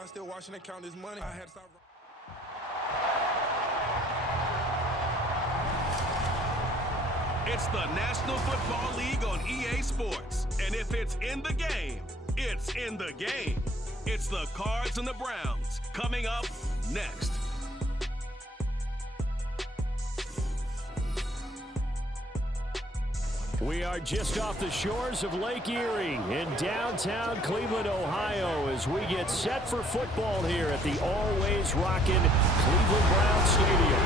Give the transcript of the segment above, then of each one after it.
I still watching and count this money. I had to stop. It's the National Football League on EA Sports. And if it's in the game, it's in the game. It's the Cards and the Browns coming up next. We are just off the shores of Lake Erie in downtown Cleveland, Ohio, as we get set for football here at the always rockin' Cleveland Browns Stadium.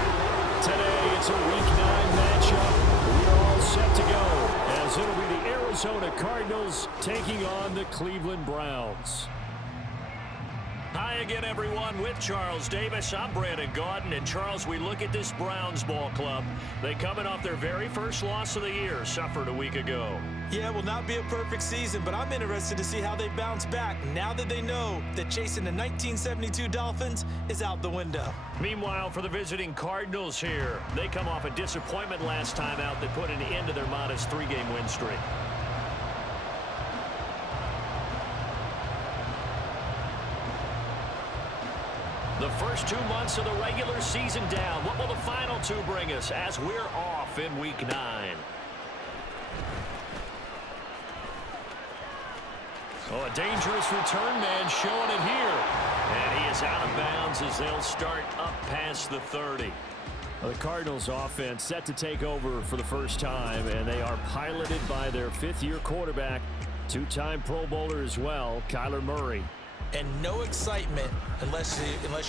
Today, it's a Week 9 matchup. We're all set to go, as it'll be the Arizona Cardinals taking on the Cleveland Browns. Hi again, everyone. With Charles Davis, I'm Brandon Gaudin. And Charles, we look at this Browns ball club. They coming off their very first loss of the year, suffered a week ago. Yeah, it will not be a perfect season, but I'm interested to see how they bounce back now that they know that chasing the 1972 Dolphins is out the window. Meanwhile, for the visiting Cardinals here, they come off a disappointment last time out that put an end to their modest 3-game win streak. The first 2 months of the regular season down. What will the final 2 bring us as we're off in Week 9? Oh, a dangerous return man showing it here. And he is out of bounds as they'll start up past the 30. The Cardinals offense set to take over for the first time, and they are piloted by their 5th-year quarterback, 2-time Pro Bowler as well, Kyler Murray. And no excitement unless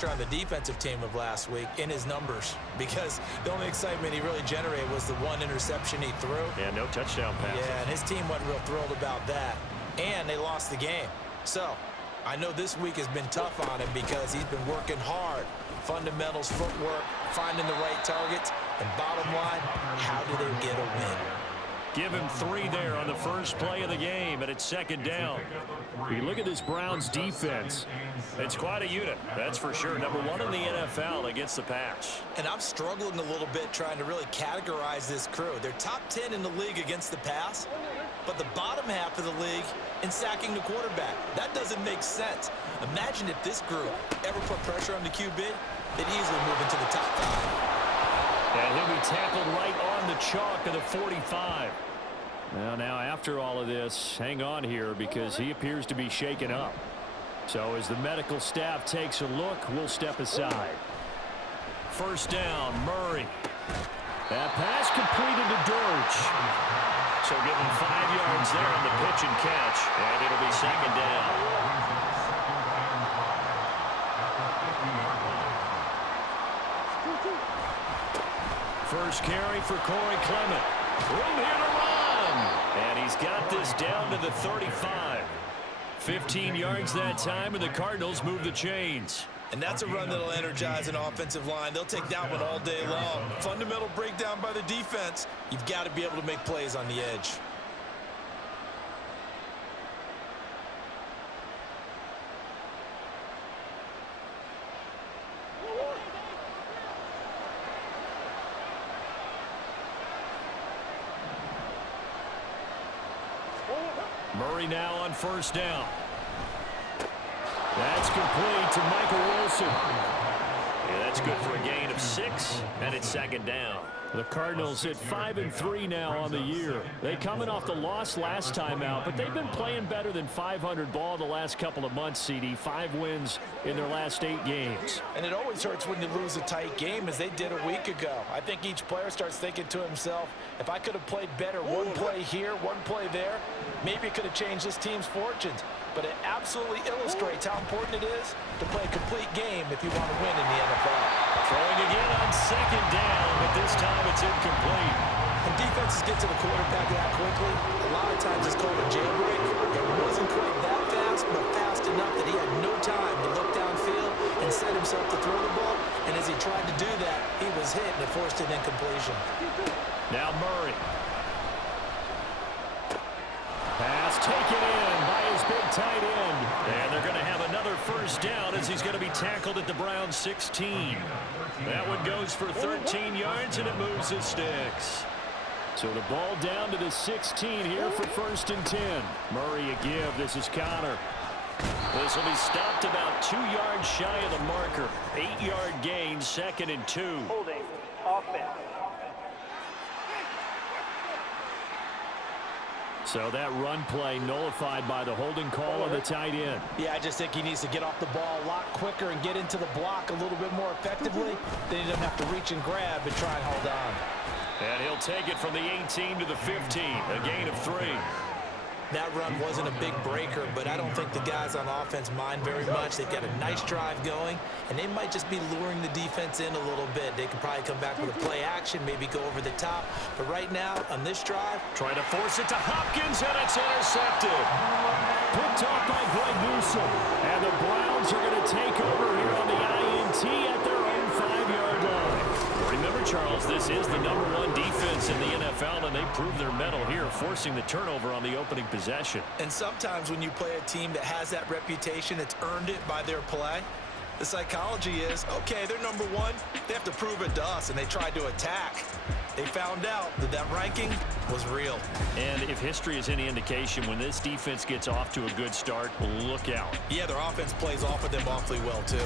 you're on the defensive team of last week in his numbers, because the only excitement he really generated was the 1 interception he threw. Yeah, no touchdown passes. Yeah, and his team wasn't real thrilled about that. And they lost the game. So I know this week has been tough on him because he's been working hard. Fundamentals, footwork, finding the right targets. And bottom line, how do they get a win? Give him 3 there on the first play of the game, and it's 2nd down. You look at this Browns defense. It's quite a unit, that's for sure. Number 1 in the NFL against the pass. And I'm struggling a little bit trying to really categorize this crew. They're top 10 in the league against the pass, but the bottom half of the league in sacking the quarterback. That doesn't make sense. Imagine if this group ever put pressure on the QB, they'd easily move into the top 5. And he'll be tackled right on the chalk of the 45. Now, after all of this, hang on here because he appears to be shaken up. So as the medical staff takes a look, we'll step aside. First down, Murray. That pass completed to Dortch. So give him 5 yards there on the pitch and catch, and it'll be 2nd down. First carry for Corey Clement. Room here to run. And he's got this down to the 35. 15 yards that time, and the Cardinals move the chains. And that's a run that'll energize an offensive line. They'll take that one all day long. Fundamental breakdown by the defense. You've got to be able to make plays on the edge. Murray now on first down. That's complete to Michael Wilson. Yeah, that's good for a gain of 6, and it's 2nd down. The Cardinals at 5-3 now on the year. They coming off the loss last time out, but they've been playing better than 500 ball the last couple of months, CD. 5 wins in their last 8 games. And it always hurts when you lose a tight game, as they did a week ago. I think each player starts thinking to himself, if I could have played better, 1 play here, 1 play there, maybe it could have changed this team's fortunes. But it absolutely illustrates how important it is to play a complete game if you want to win in the NFL. Throwing again on 2nd down, but this time it's incomplete. When defenses get to the quarterback that quickly, a lot of times it's called a jailbreak. It wasn't quite that fast, but fast enough that he had no time to look downfield and set himself to throw the ball. And as he tried to do that, he was hit and it forced an incompletion. Now Murray. Pass taken in by his big tight end. And they're going to have another first down as he's going to be tackled at the Browns 16. That one goes for 13 yards and it moves the sticks. So the ball down to the 16 here for 1st and 10. Murray a give. This is Connor. The This will be stopped about 2 yards shy of the marker. 8-yard gain, 2nd and 2. Holding, offense. So that run play nullified by the holding call on the tight end. Yeah, I just think he needs to get off the ball a lot quicker and get into the block a little bit more effectively. Then he doesn't have to reach and grab and try and hold on. And he'll take it from the 18 to the 15, a gain of 3. That run wasn't a big breaker, but I don't think the guys on offense mind very much. They've got a nice drive going, and they might just be luring the defense in a little bit. They can probably come back with a play action, maybe go over the top. But right now, on this drive, trying to force it to Hopkins, and it's intercepted. Picked off by Greg Newsome. And the Browns are going to take over here on the INT at their own 5-yard line. Remember, Charles, this is the #1 defense in the NFL, and they proved their mettle here, forcing the turnover on the opening possession. And sometimes when you play a team that has that reputation, it's earned it by their play. The psychology is, okay, they're #1. They have to prove it to us, and they tried to attack. They found out that that ranking was real. And if history is any indication, when this defense gets off to a good start, look out. Yeah, their offense plays off of them awfully well, too.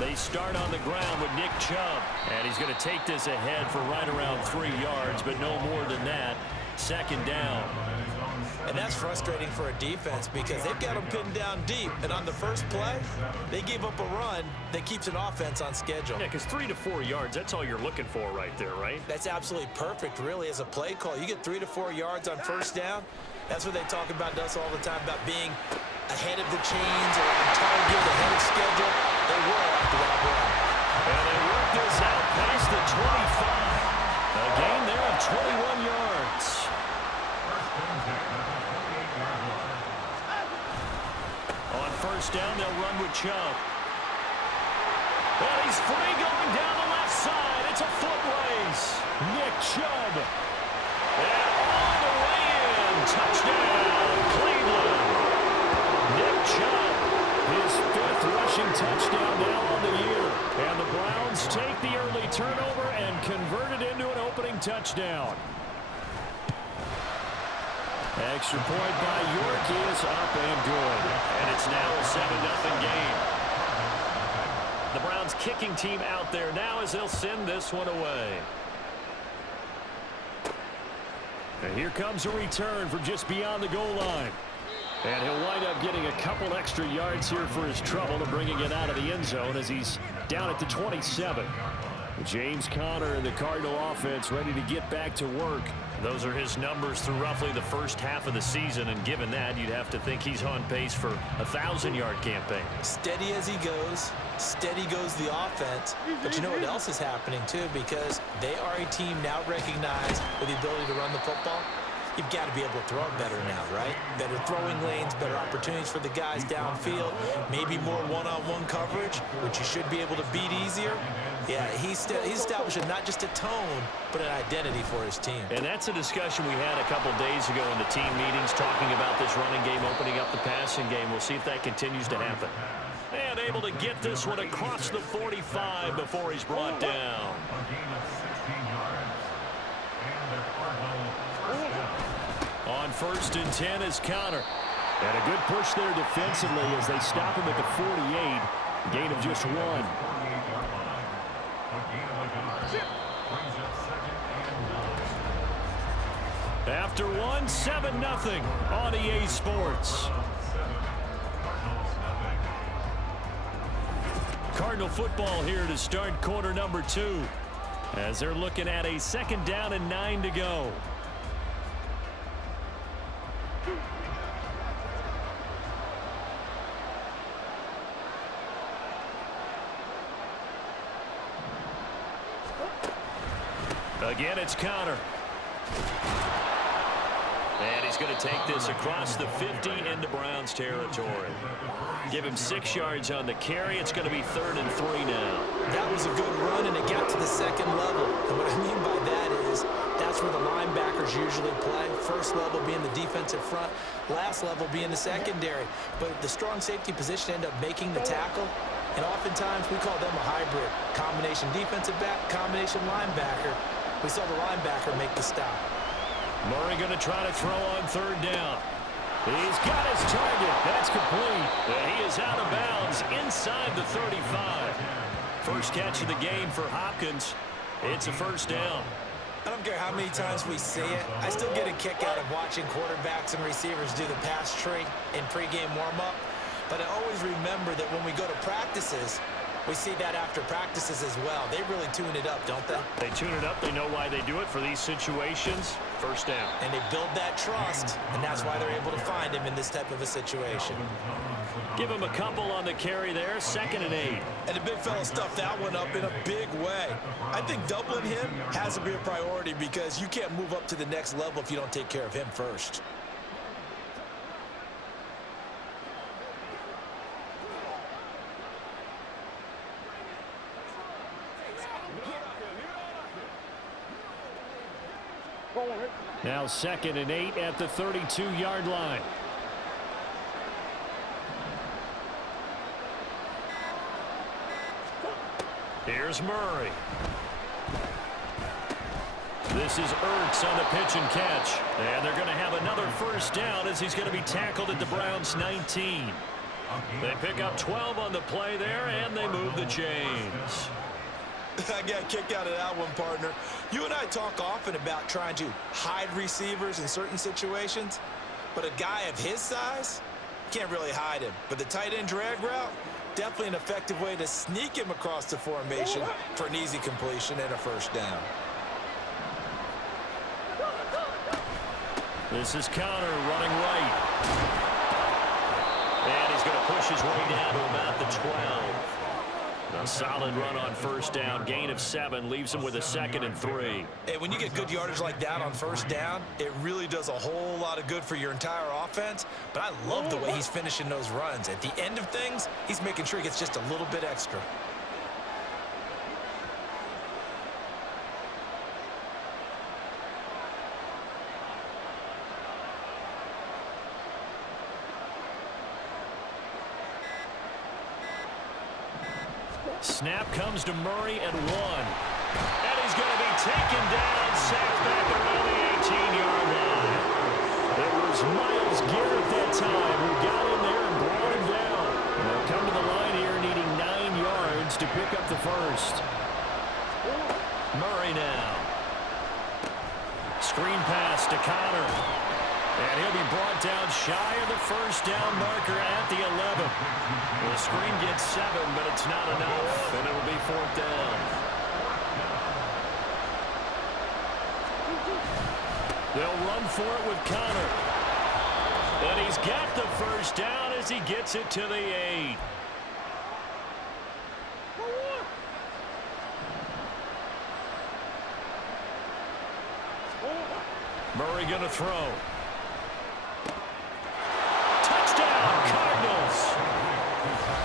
They start on the ground with Nick Chubb, and he's going to take this ahead for right around 3 yards, but no more than that. 2nd down. And that's frustrating for a defense because they've got them pinned down deep, and on the first play, they give up a run that keeps an offense on schedule. Yeah, because 3 to 4 yards, that's all you're looking for right there, right? That's absolutely perfect, really, as a play call. You get 3 to 4 yards on first down. That's what they talk about us all the time, about being ahead of the chains or on target, ahead of schedule. They were after that run. And they work this out past the 25. A gain there of 21 yards. On first down, they'll run with Chubb. And he's free going down the left side. It's a foot race. Nick Chubb. And all the way in. Touchdown, Cleveland. Nick Chubb, his 5th rushing touchdown now on the year. And the Browns take the early turnover and convert it into an opening touchdown. Extra point by York is up and good. And it's now a 7-0 game. The Browns kicking team out there now as they'll send this one away. And here comes a return from just beyond the goal line. And he'll wind up getting a couple extra yards here for his trouble and bringing it out of the end zone as he's down at the 27. James Conner and the Cardinal offense ready to get back to work. Those are his numbers through roughly the first half of the season, and given that, you'd have to think he's on pace for a 1,000-yard campaign. Steady as he goes, steady goes the offense. But you know what else is happening, too, because they are a team now recognized with the ability to run the football. You've got to be able to throw it better now, right? Better throwing lanes, better opportunities for the guys downfield, maybe more one-on-one coverage, which you should be able to beat easier. Yeah, he's establishing not just a tone, but an identity for his team. And that's a discussion we had a couple days ago in the team meetings, talking about this running game, opening up the passing game. We'll see if that continues to happen. And able to get this one across the 45 before he's brought down. On 1st and 10 is Conner. And a good push there defensively as they stop him at the 48. Gain of just 1. After 1, 7-0 on EA Sports. Cardinal football here to start quarter number 2. As they're looking at a 2nd down and 9 to go. Again, it's Conner. And he's going to take this across the 50 into Browns territory. Give him 6 yards on the carry. It's going to be 3rd and 3 now. That was a good run, and it got to the 2nd level. And what I mean by that is that's where the linebackers usually play. First level being the defensive front, last level being the secondary. But the strong safety position ended up making the tackle. And oftentimes we call them a hybrid. Combination defensive back, combination linebacker. We saw the linebacker make the stop. Murray going to try to throw on third down. He's got his target. That's complete. And he is out of bounds inside the 35. First catch of the game for Hopkins. It's a first down. I don't care how many times we see it. I still get a kick out of watching quarterbacks and receivers do the pass tree in pregame warm-up. But I always remember that when we go to practices, we see that after practices as well. They really tune it up, don't they? They tune it up. They know why they do it for these situations. First down. And they build that trust, and that's why they're able to find him in this type of a situation. Give him a couple on the carry there. 2nd and 8. And the big fella stuffed that one up in a big way. I think doubling him has to be a priority because you can't move up to the next level if you don't take care of him first. Now 2nd and 8 at the 32-yard line. Here's Murray. This is Ertz on the pitch and catch. And they're going to have another first down as he's going to be tackled at the Browns' 19. They pick up 12 on the play there, and they move the chains. I got kicked out of that one, partner. You and I talk often about trying to hide receivers in certain situations, but a guy of his size can't really hide him. But the tight end drag route, definitely an effective way to sneak him across the formation for an easy completion and a first down. This is Connor running right. And he's going to push his way down to about the 12. A solid run on first down. Gain of 7 leaves him with a 2nd and 3. Hey, when you get good yardage like that on first down, it really does a whole lot of good for your entire offense. But I love the way he's finishing those runs. At the end of things, he's making sure he gets just a little bit extra. Snap comes to Murray at 1. And he's going to be taken down, sacked back around the 18-yard line. It was Myles Garrett that time who got in there and brought him down. And they'll come to the line here needing 9 yards to pick up the first. Murray now. Screen pass to Connor. And he'll be brought down shy of the first down marker at the 11. The screen gets 7, but it's not enough, and it'll be 4th down. They'll run for it with Connor. And he's got the first down as he gets it to the 8. Murray going to throw.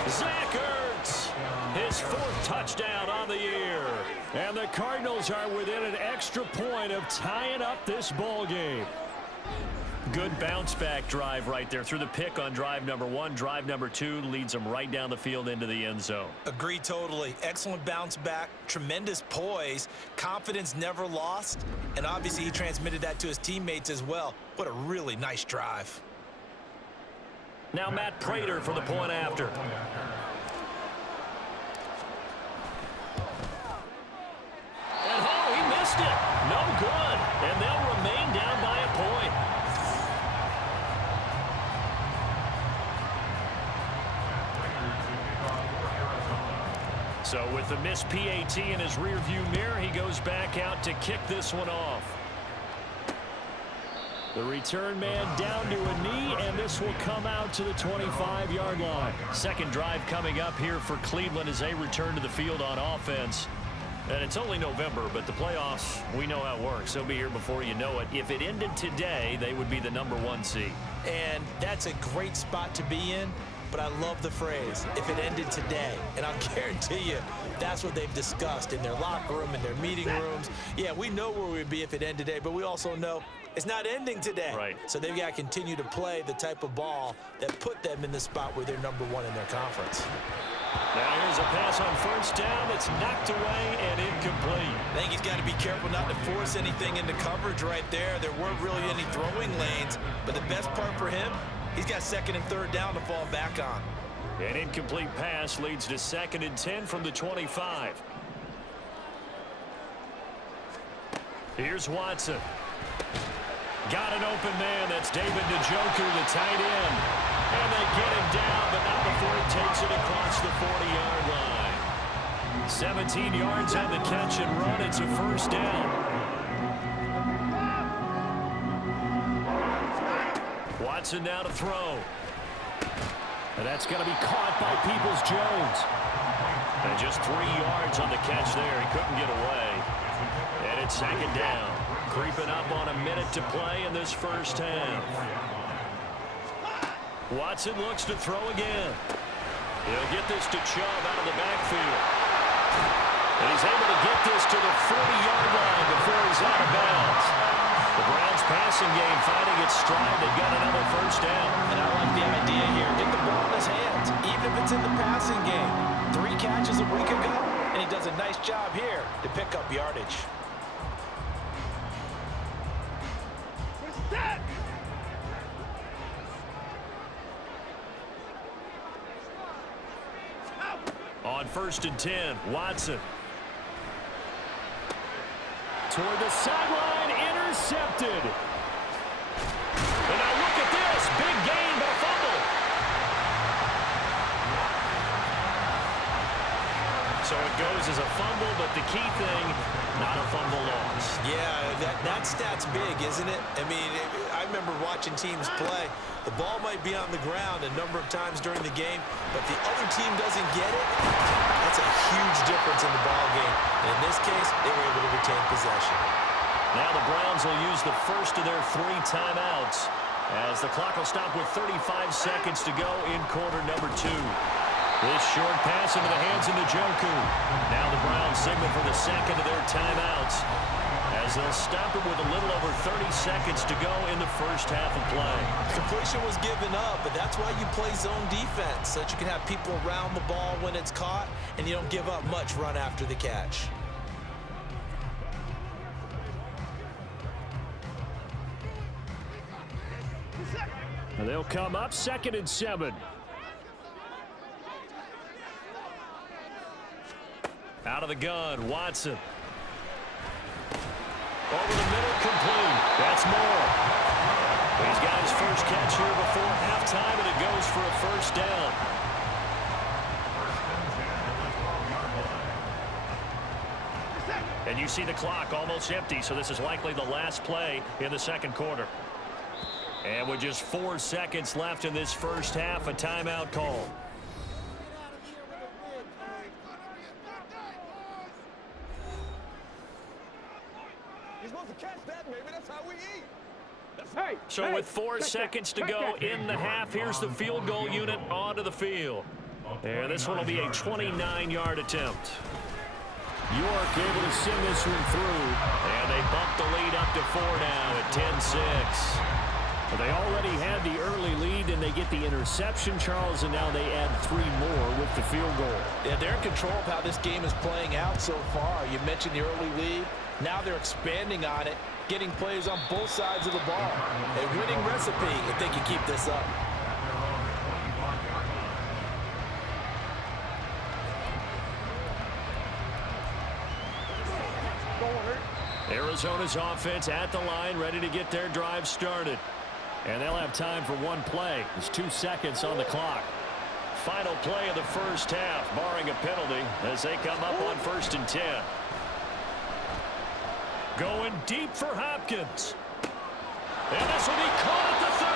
Zach Ertz, his 4th touchdown on the year. And the Cardinals are within an extra point of tying up this ball game. Good bounce-back drive right there. Through the pick on drive number 1. Drive number 2 leads them right down the field into the end zone. Agree totally. Excellent bounce back. Tremendous poise. Confidence never lost. And obviously he transmitted that to his teammates as well. What a really nice drive. Now Matt Prater for the point after. And oh, he missed it. No good. And they'll remain down by a point. So with the missed PAT in his rearview mirror, he goes back out to kick this one off. The return man down to a knee, and this will come out to the 25-yard line. Second drive coming up here for Cleveland as they return to the field on offense. And it's only November, but the playoffs, we know how it works. They'll be here before you know it. If it ended today, they would be the #1 seed. And that's a great spot to be in. but I love the phrase, if it ended today. And I'll guarantee you, that's what they've discussed in their locker room, in their meeting rooms. Yeah, we know where we'd be if it ended today, but we also know it's not ending today. Right. So they've got to continue to play the type of ball that put them in the spot where they're #1 in their conference. Now here's a pass on first down. It's knocked away and incomplete. I think he's got to be careful not to force anything into coverage right there. There weren't really any throwing lanes, but the best part for him, he's got 2nd and 3rd down to fall back on. An incomplete pass leads to 2nd and 10 from the 25. Here's Watson. Got an open man. That's David Njoku, the tight end. And they get him down, but not before he takes it across the 40-yard line. 17 yards on the catch and run. It's a first down. Watson now to throw. And that's going to be caught by Peoples-Jones. And just 3 yards on the catch there. He couldn't get away. And it's 2nd down. Creeping up on a minute to play in this first half. Watson looks to throw again. He'll get this to Chubb out of the backfield. And he's able to get this to the 40-yard line before he's out of bounds. The Browns passing game finding its stride. They've got another first down. And I like the idea here. Get the ball in his hands, even if it's in the passing game. 3 catches a week ago, and he does a nice job here to pick up yardage. On 1st and 10, Watson. Toward the sideline, intercepted. And now look at this, big gain, but a fumble. So it goes as a fumble, but the key thing, not a fumble loss. Yeah, that stat's big, isn't it? I mean, I remember watching teams play. The ball might be on the ground a number of times during the game, but the other team doesn't get it. That's a huge difference in the ball game. And in this case, they were able to retain possession. Now the Browns will use the first of their 3 timeouts as the clock will stop with 35 seconds to go in quarter number 2. This short pass into the hands of Njoku. Now the Browns signal for the 2nd of their timeouts as they'll stop it with a little over 30 seconds to go in the first half of play. Completion was given up, but that's why you play zone defense, so that you can have people around the ball when it's caught, and you don't give up much run after the catch. And they'll come up 2nd and 7. Out of the gun, Watson. Over the middle, complete. That's Moore. He's got his first catch here before halftime, and it goes for a first down. And you see the clock almost empty, so this is likely the last play in the 2nd quarter. And with just 4 seconds left in this first half, a timeout call. So with 4 seconds to go in the half, here's the field goal unit onto the field. And this one will be a 29-yard attempt. York able to send this one through. And they bump the lead up to 4 now at 10-6. They already had the early lead, and they get the interception, Charles, and now they add 3 more with the field goal. Yeah, they're in control of how this game is playing out so far. You mentioned the early lead. Now they're expanding on it, getting plays on both sides of the ball. A winning recipe if they can keep this up. Arizona's offense at the line, ready to get their drive started. And they'll have time for 1 play. There's 2 seconds on the clock. Final play of the first half, barring a penalty, as they come up on 1st and 10. Going deep for Hopkins. And this will be caught at the 30.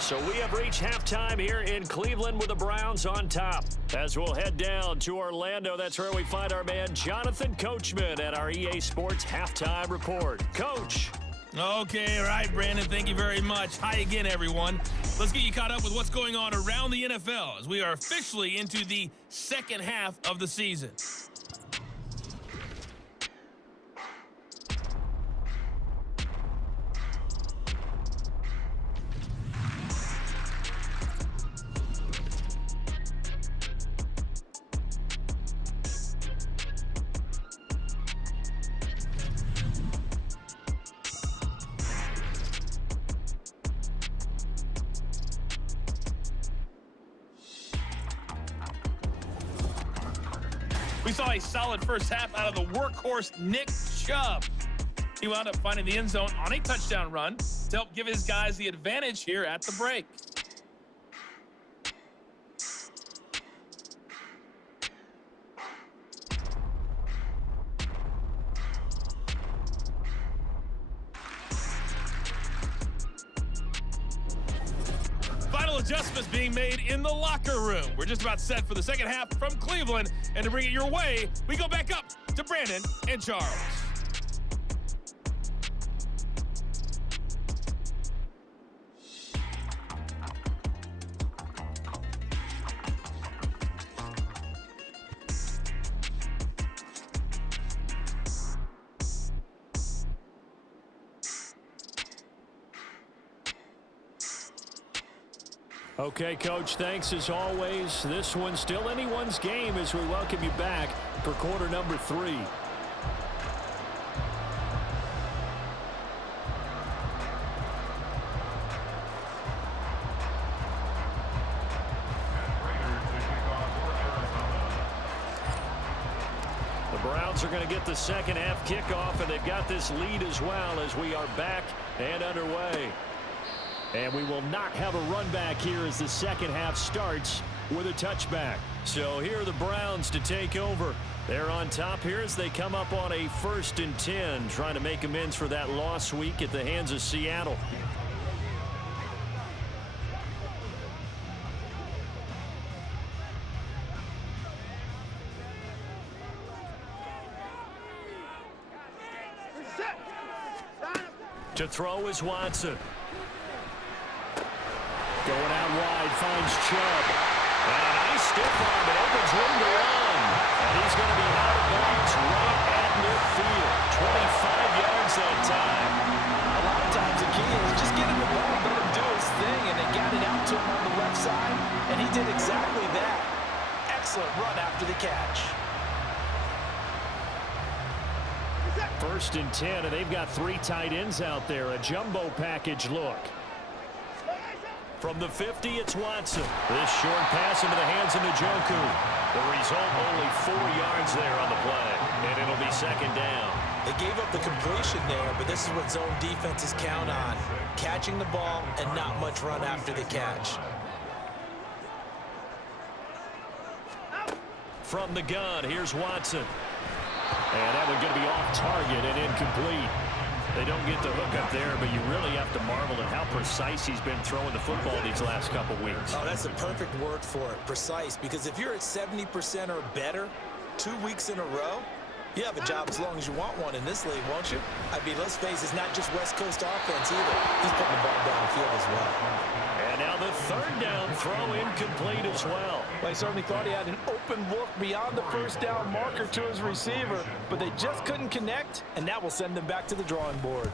So we have reached halftime here in Cleveland with the Browns on top. As we'll head down to Orlando, that's where we find our man Jonathan Coachman at our EA Sports Halftime Report. Coach. Okay, all right, Brandon, thank you very much. Hi again, everyone. Let's get you caught up with what's going on around the NFL as we are officially into the second half of the season. We saw a solid first half out of the workhorse Nick Chubb. He wound up finding the end zone on a touchdown run to help give his guys the advantage here at the break. Final adjustments being made in the locker room. We're just about set for the second half from Cleveland. And to bring it your way, we go back up to Brandon and Charles. Okay, Coach, thanks as always. This one's still anyone's game as we welcome you back for quarter number 3. The Browns are going to get the second half kickoff, and they've got this lead as well as we are back and underway. And we will not have a run back here as the second half starts with a touchback. So here are the Browns to take over. They're on top here as they come up on a 1st and 10, trying to make amends for that lost week at the hands of Seattle. To throw is Watson. Going out wide, finds Chubb. And a nice stiff arm that opens room to run. And he's going to be out of bounds right at midfield. 25 yards that time. A lot of times the key is just get him the ball, let him do his thing, and they got it out to him on the left side, and he did exactly that. Excellent run after the catch. 1st and 10, and they've got 3 tight ends out there. A jumbo package look. From the 50, it's Watson. This short pass into the hands of Njoku. The result, only 4 yards there on the play, and it'll be second down. They gave up the completion there, but this is what zone defenses count on. Catching the ball and not much run after the catch. From the gun, here's Watson. And that one's going to be off target and incomplete. They don't get the hook up there, but you really have to marvel at how precise he's been throwing the football these last couple weeks. Oh, that's a perfect word for it, precise, because if you're at 70% or better 2 weeks in a row, you have a job as long as you want one in this league, won't you? I mean, let's face it, it's not just West Coast offense either. He's putting the ball downfield as well. And now the 3rd down throw incomplete as well. Well, he certainly thought he had an open look beyond the 1st down marker to his receiver, but they just couldn't connect, and that will send them back to the drawing board.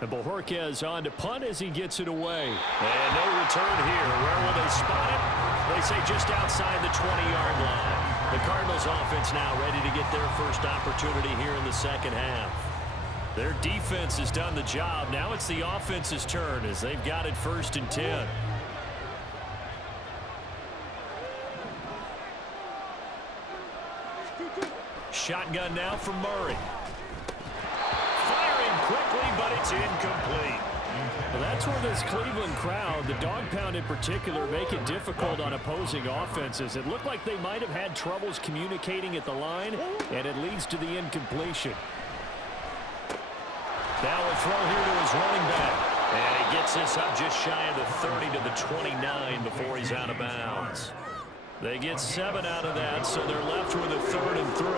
And Bojorquez on to punt as he gets it away. And no return here. Where will they spot it? They say just outside the 20-yard line. The Cardinals offense now ready to get their first opportunity here in the second half. Their defense has done the job. Now it's the offense's turn as they've got it 1st and 10. Shotgun now from Murray. Firing quickly, but it's incomplete. Well, that's where this Cleveland crowd, the dog pound in particular, make it difficult on opposing offenses. It looked like they might have had troubles communicating at the line, and it leads to the incompletion. Now a throw here to his running back. And he gets this up just shy of the 30 to the 29 before he's out of bounds. They get 7 out of that, so they're left with a 3rd and 3.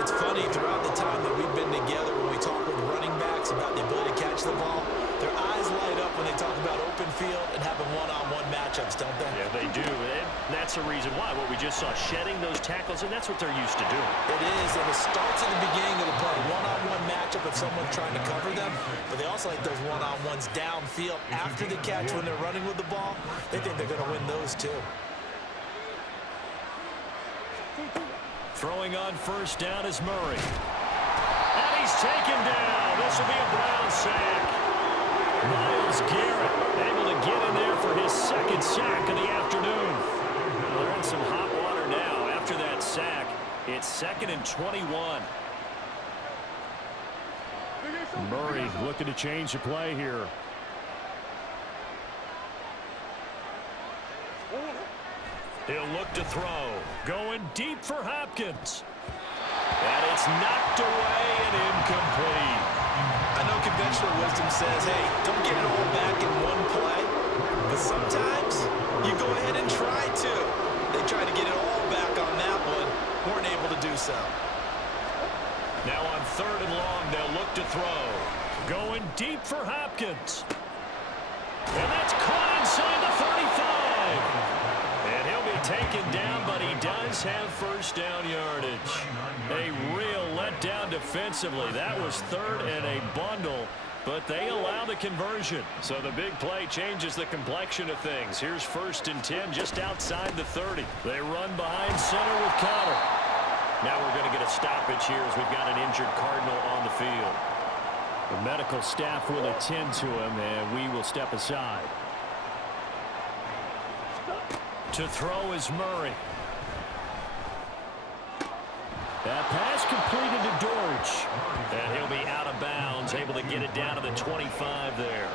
It's funny, throughout the time that we've been together, when we talk with running backs about the ability to catch the ball, their eyes light up when they talk about open field and having one-on-one matchups, don't they? Yeah, they do. And that's the reason why. What we just saw, shedding those tackles, and that's what they're used to doing. It is, and it starts at the beginning of the play. One-on-one matchup if someone's trying to cover them, but they also like those one-on-ones downfield after the catch when they're running with the ball. They think they're going to win those too. Throwing on first down is Murray. And he's taken down. This will be a Brown sack. Myles Garrett able to get in there for his 2nd sack of the afternoon. Well, they're in some hot water now. After that sack, it's 2nd and 21. Murray looking to change the play here. He'll look to throw. Going deep for Hopkins. And it's knocked away and incomplete. I know conventional wisdom says, hey, don't get it all back in one play. But sometimes you go ahead and try to. They tried to get it all back on that one. Weren't able to do so. Now on 3rd and long, they'll look to throw. Going deep for Hopkins. And that's caught inside the 35. And he'll be taken down, but he does have first down yardage. A real letdown defensively. That was 3rd and a bundle, but they allow the conversion. So the big play changes the complexion of things. Here's 1st and 10 just outside the 30. They run behind center with Connor. Now we're going to get a stoppage here as we've got an injured Cardinal on the field. The medical staff will attend to him, and we will step aside. To throw is Murray. That pass completed to Dortch. And he'll be out of bounds, able to get it down to the 25 there.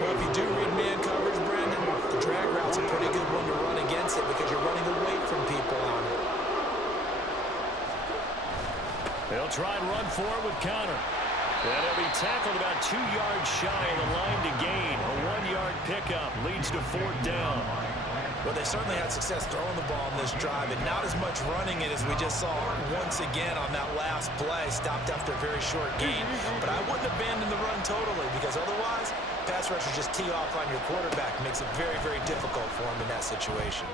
Well, if you do read man coverage, Brandon, the drag route's a pretty good one to run against it because you're running away from people on it. They'll try and run for it with Connor. And he'll be tackled about 2 yards shy of the line to gain. A 1-yard pickup leads to 4th down. Well, they certainly had success throwing the ball in this drive, and not as much running it as we just saw once again on that last play. Stopped after a very short gain. But I wouldn't abandon the run totally, because otherwise, pass rushers just tee off on your quarterback. Makes it very, very difficult for him in that situation.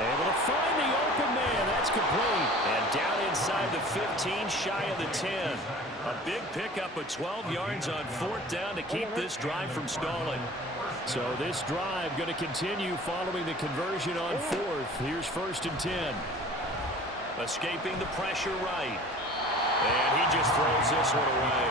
Able to find the open man. That's complete. And down inside the 15, shy of the 10. A big pickup of 12 yards on 4th down to keep this drive from stalling. So this drive going to continue following the conversion on 4th. Here's 1st and 10. Escaping the pressure right. And he just throws this one away.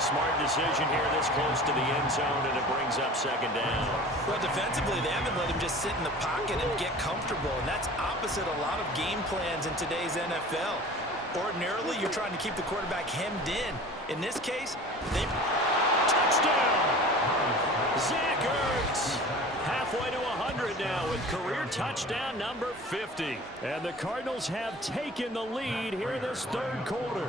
Smart decision here this close to the end zone, and it brings up 2nd down. Well, defensively, they haven't let him just sit in the pocket and get comfortable, and that's opposite a lot of game plans in today's NFL. Ordinarily, you're trying to keep the quarterback hemmed in. In this case, they... Touchdown! Zach Ertz, halfway to 100 now with career touchdown number 50. And the Cardinals have taken the lead here in this 3rd quarter.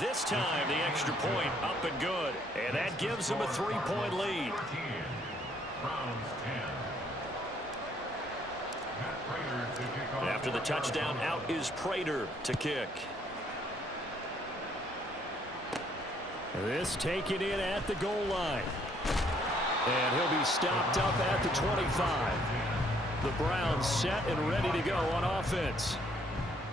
This time, the extra point up and good. And that gives them a 3-point lead. After the touchdown, out is Prater to kick. This taken in at the goal line. And he'll be stopped up at the 25. The Browns set and ready to go on offense.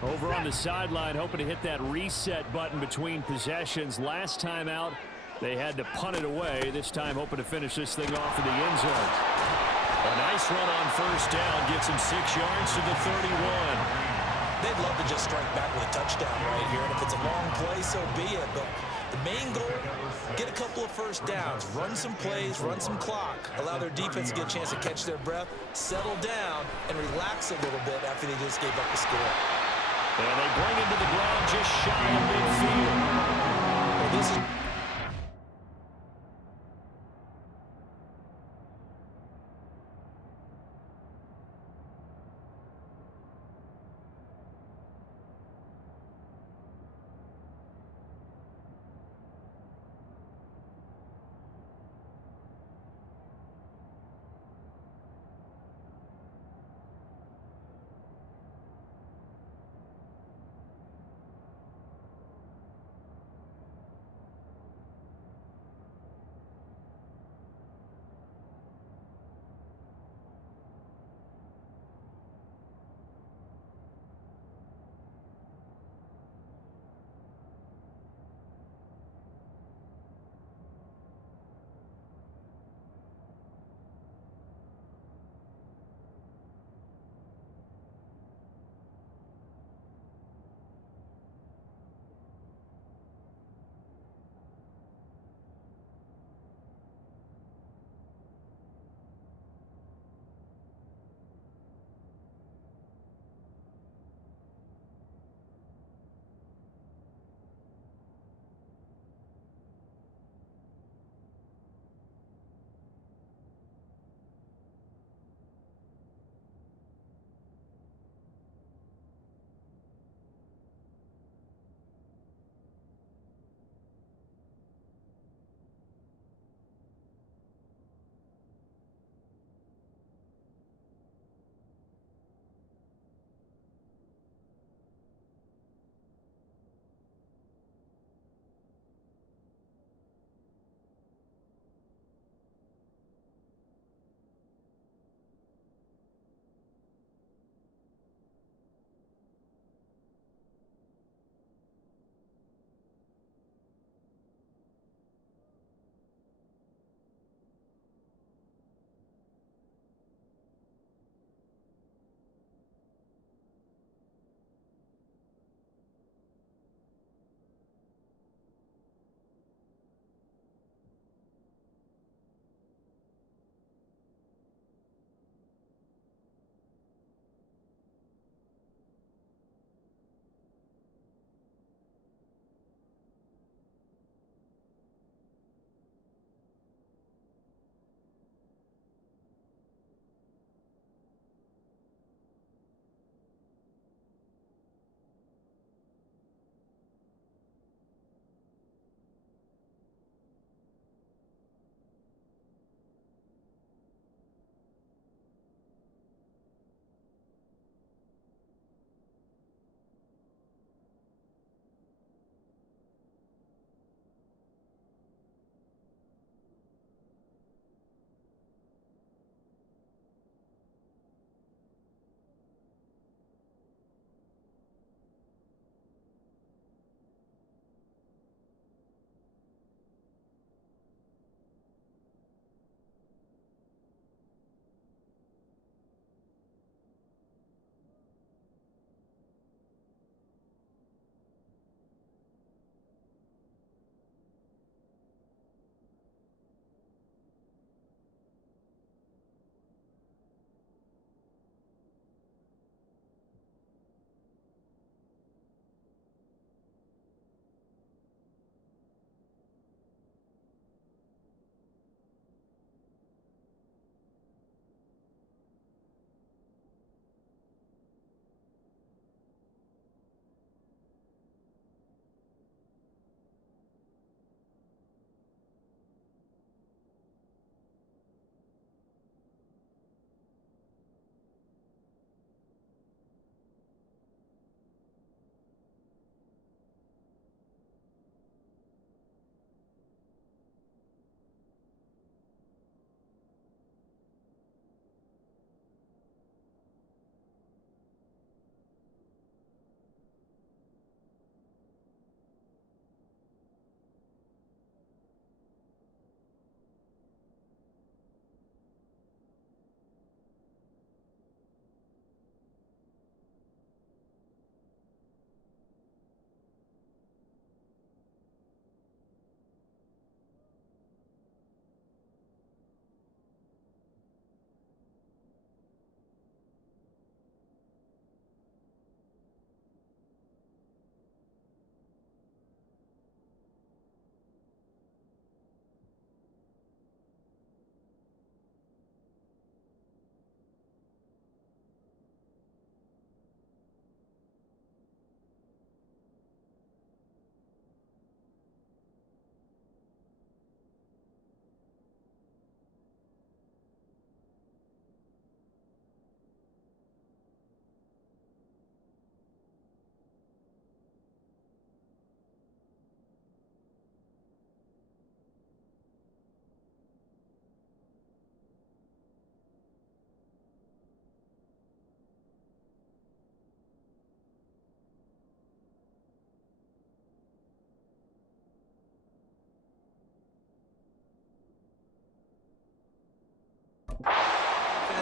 Over on the sideline, hoping to hit that reset button between possessions. Last time out, they had to punt it away. This time, hoping to finish this thing off in the end zone. A nice run on first down. Gets him 6 yards to the 31. They'd love to just strike back with a touchdown right here. And if it's a long play, so be it. But the main goal, get a couple of first downs. Run some plays, run some clock. Allow their defense to get a chance to catch their breath, settle down, and relax a little bit after they just gave up the score. And they bring him to the ground just shy of midfield. Well, this is...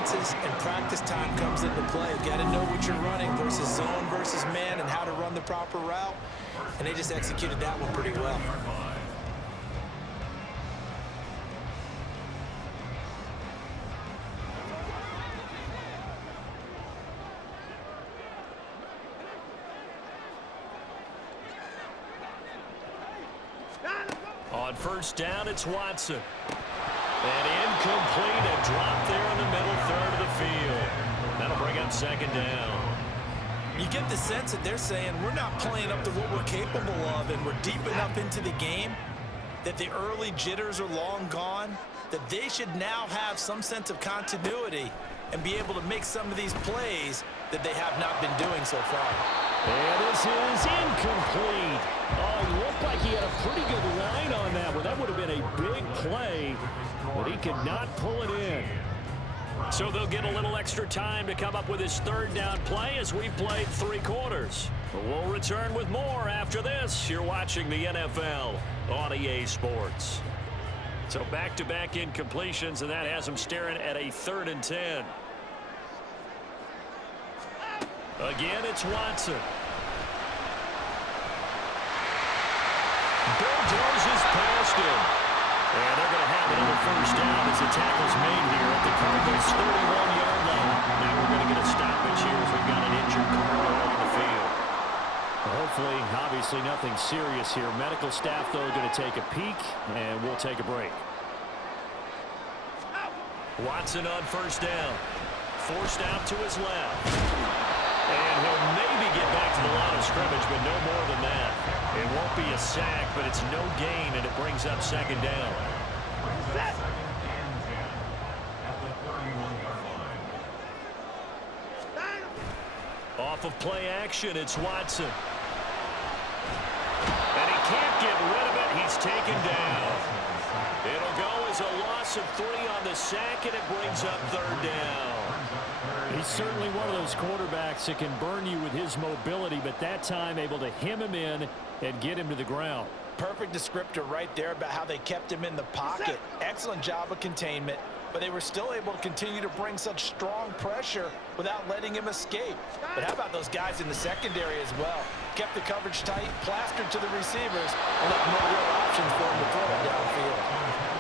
defenses and practice time comes into play. You got to know what you're running versus zone versus man and how to run the proper route. And they just executed that one pretty well. On first down, it's Watson. And incomplete, a drop there in the middle third of the field. That'll bring up second down. You get the sense that they're saying we're not playing up to what we're capable of, and we're deep enough into the game that the early jitters are long gone, that they should now have some sense of continuity and be able to make some of these plays that they have not been doing so far. And this is incomplete. Oh, he looked like he had a pretty good line on that one. That would have been a big play, but he could not pull it in. So they'll get a little extra time to come up with his third down play as we've played 3 quarters. We'll return with more after this. You're watching the NFL on EA Sports. So back-to-back incompletions, and that has him staring at a 3rd and 10. Again, it's Watson. Bulldozes past him. And they're going to have another first down as the tackle's made here at the Cardinals' 31-yard line. Now we're going to get a stoppage here as we've got an injured Cardinal on the field. Hopefully, obviously nothing serious here. Medical staff, though, going to take a peek, and we'll take a break. Watson on first down. Forced out to his left. And he'll maybe get back to the line of scrimmage, but no more than that. It won't be a sack, but it's no gain, and it brings up second down. Off of play action, it's Watson. And he can't get rid of it. He's taken down. It'll go as a loss of 3 on the sack, and it brings up third down. He's certainly one of those quarterbacks that can burn you with his mobility, but that time able to hem him in and get him to the ground. Perfect descriptor right there about how they kept him in the pocket. Excellent job of containment, but they were still able to continue to bring such strong pressure without letting him escape. But how about those guys in the secondary as well? Kept the coverage tight, plastered to the receivers, and left no real options for him to throw it downfield.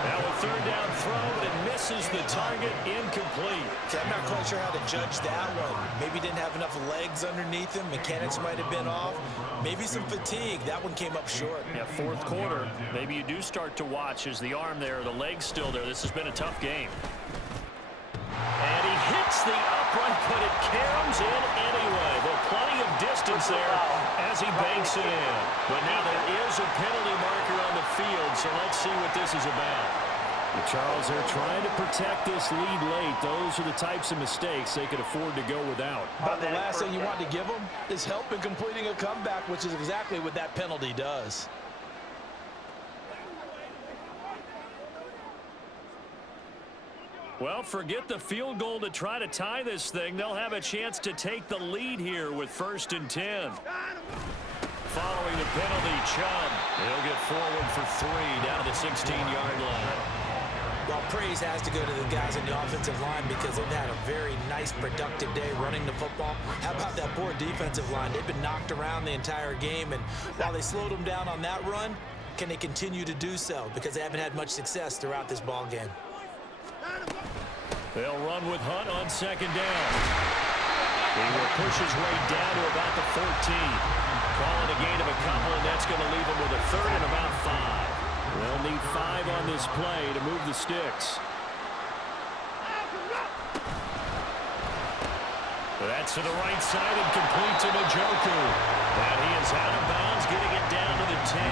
Now a third down throw, but it misses the target, incomplete. See, I'm not quite sure how to judge that one. Maybe didn't have enough legs underneath him. Mechanics might have been off. Maybe some fatigue. That one came up short. Yeah, 4th quarter. Maybe you do start to watch as the arm there, the leg's still there. This has been a tough game. And he hits the upright, but it caroms in anyway. But plenty of distance there as he banks it in. But now there is a penalty marker on the field, so let's see what this is about. Well, Charles, they're trying to protect this lead late. Those are the types of mistakes they could afford to go without. But the last thing you want to give them is help in completing a comeback, which is exactly what that penalty does. Well, forget the field goal to try to tie this thing. They'll have a chance to take the lead here with 1st and 10. Following the penalty, Chubb. He'll get forward for 3 down to the 16-yard line. Well, praise has to go to the guys in the offensive line because they've had a very nice, productive day running the football. How about that poor defensive line? They've been knocked around the entire game, and while they slowed them down on that run, can they continue to do so? Because they haven't had much success throughout this ball game. They'll run with Hunt on second down. He will push his way down to about the 14. Calling a gain of a couple, and that's going to leave him with a 3rd and about 5. They'll need 5 on this play to move the sticks. That's to the right side and complete to Njoku. And he is out of bounds, getting it down to the 10.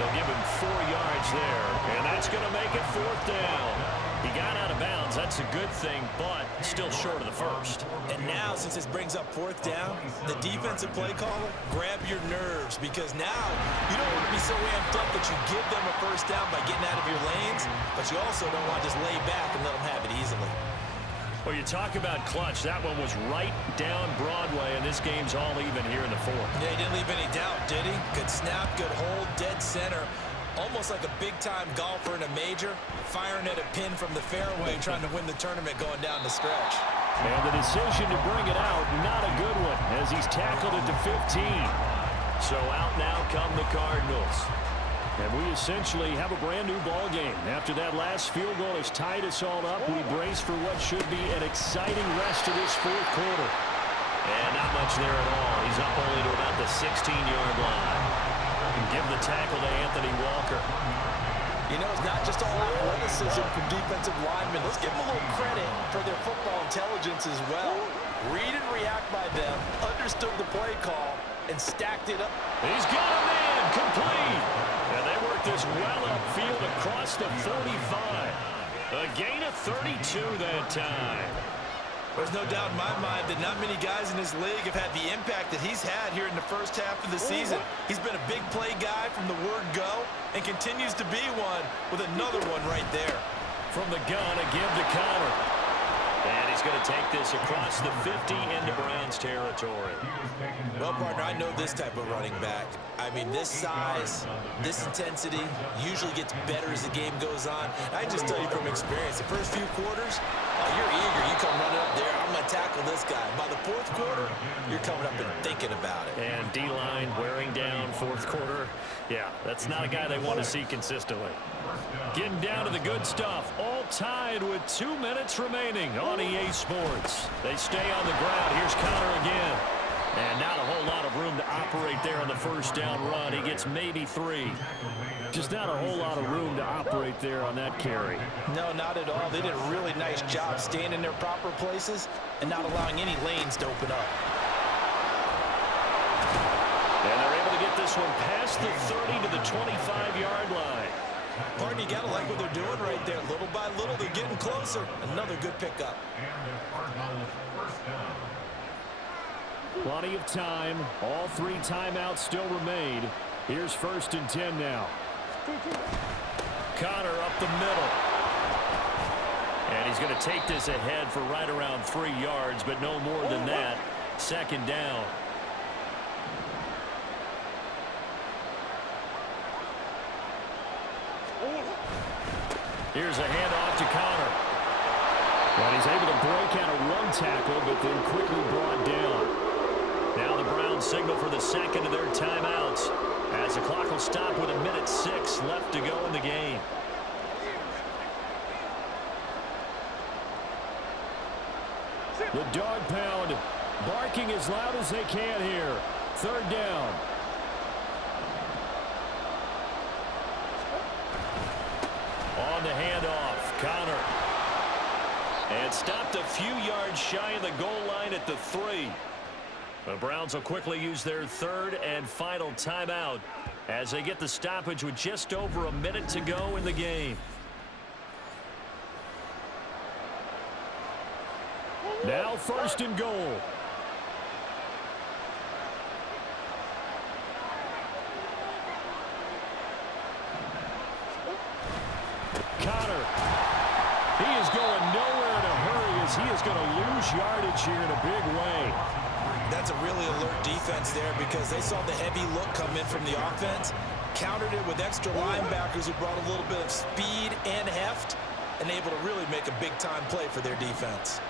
They'll give him 4 yards there, and that's going to make it 4th down. He got out of bounds. That's a good thing, but still short of the 1st. And now, since this brings up 4th down, the defensive play caller, grab your nerves, because now you don't want to be so amped up that you give them a 1st down by getting out of your lanes, but you also don't want to just lay back and let them have it easily. Well, you talk about clutch. That one was right down Broadway, and this game's all even here in the 4th. Yeah, he didn't leave any doubt, did he? Good snap, good hold, dead center. Almost like a big-time golfer in a major, firing at a pin from the fairway, trying to win the tournament going down the stretch. And the decision to bring it out, not a good one, as he's tackled it to 15. So out now come the Cardinals. And we essentially have a brand-new ball game. After that last field goal has tied us all up, we brace for what should be an exciting rest of this fourth quarter. And not much there at all. He's up only to about the 16-yard line. And give the tackle to Anthony Walker. You know, it's not just all athleticism from defensive linemen. Let's give them a little credit for their football intelligence as well. Read and react by them, understood the play call, and stacked it up. He's got a man complete. And they work this well upfield across the 45. A gain of 32 that time. There's no doubt in my mind that not many guys in this league have had the impact that he's had here in the first half of the season. He's been a big play guy from the word go and continues to be one with another one right there. From the gun, a give to Connor. And he's going to take this across the 50 into Browns territory. Well, partner, I know this type of running back. I mean, this size, this intensity usually gets better as the game goes on. I just tell you from experience, the first few quarters, you're eager. You come running up there, I'm going to tackle this guy. By the fourth quarter, you're coming up and thinking about it. And D-line wearing down fourth quarter. Yeah, that's not a guy they want to see consistently. Getting down to the good stuff. All tied with 2 minutes remaining on EA Sports. They stay on the ground. Here's Connor again. And not a whole lot of room to operate there on the first down run. He gets maybe 3. Just not a whole lot of room to operate there on that carry. No, not at all. They did a really nice job staying in their proper places and not allowing any lanes to open up. And they're able to get this one past the 30 to the 25-yard line. Partner, you got to like what they're doing right there. Little by little, they're getting closer. Another good pickup. Plenty of time. All 3 timeouts still remain. Here's 1st and 10 now. Connor up the middle. And he's going to take this ahead for right around 3 yards, but no more than that. 2nd down. Here's a handoff to Connor. And he's able to break out of 1 tackle, but then quickly brought down. Now the Browns signal for the second of their timeouts as the clock will stop with 1:06 left to go in the game. The dog pound barking as loud as they can here. 3rd down. On the handoff, Connor. And stopped a few yards shy of the goal line at the 3. The Browns will quickly use their 3rd and final timeout as they get the stoppage with just over a minute to go in the game. Now 1st and goal. Connor. He is going nowhere in a hurry as he is going to lose yardage here in a big way. That's a really alert defense there because they saw the heavy look come in from the offense, countered it with extra linebackers who brought a little bit of speed and heft, and able to really make a big-time play for their defense.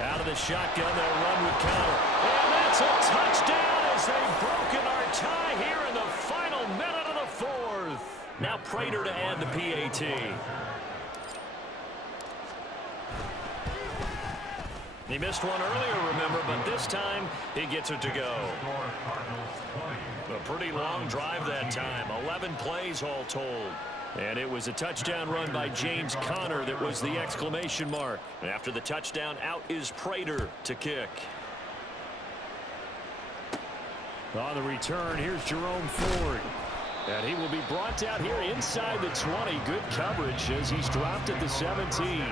Out of the shotgun, they'll run with Connor. And that's a touchdown as they've broken our tie here in the final minute of the 4th. Now Prater to add the PAT. He missed one earlier, remember, but this time he gets it to go. A pretty long drive that time, 11 plays all told. And it was a touchdown run by James Conner that was the exclamation mark. And after the touchdown, out is Prater to kick. On the return, here's Jerome Ford. And he will be brought down here inside the 20. Good coverage as he's dropped at the 17.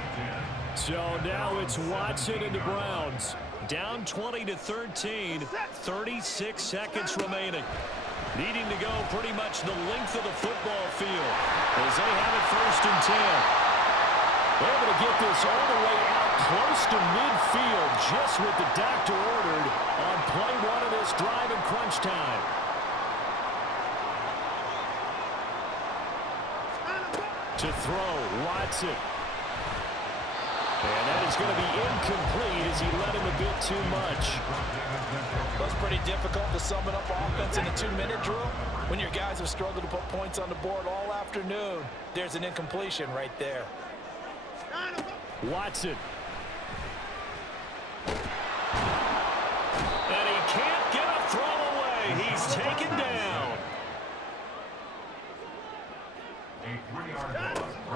So now it's Watson and the Browns. Down 20-13, 36 seconds remaining. Needing to go pretty much the length of the football field as they have it 1st and 10. They're able to get this all the way out close to midfield, just what the doctor ordered on play 1 of this drive in crunch time. To throw, Watson. And that is going to be incomplete as he led him a bit too much. That's pretty difficult to sum it up offense in a 2-minute drill. When your guys have struggled to put points on the board all afternoon, there's an incompletion right there. Watson. And he can't get a throw away. He's taken down.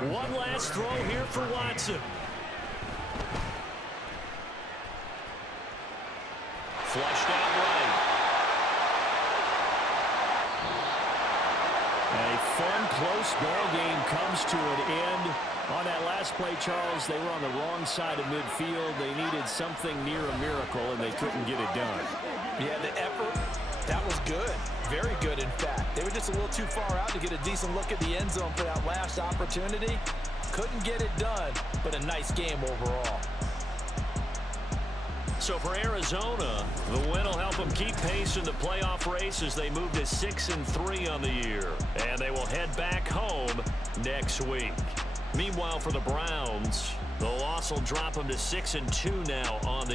One last throw here for Watson. Flushed out right. A fun, close ball game comes to an end. On that last play, Charles, they were on the wrong side of midfield. They needed something near a miracle, and they couldn't get it done. Yeah, the effort, that was good. Very good, in fact. They were just a little too far out to get a decent look at the end zone for that last opportunity. Couldn't get it done, but a nice game overall. So for Arizona, the win will help them keep pace in the playoff race as they move to 6-3 on the year. And they will head back home next week. Meanwhile, for the Browns, the loss will drop them to 6-2 now on the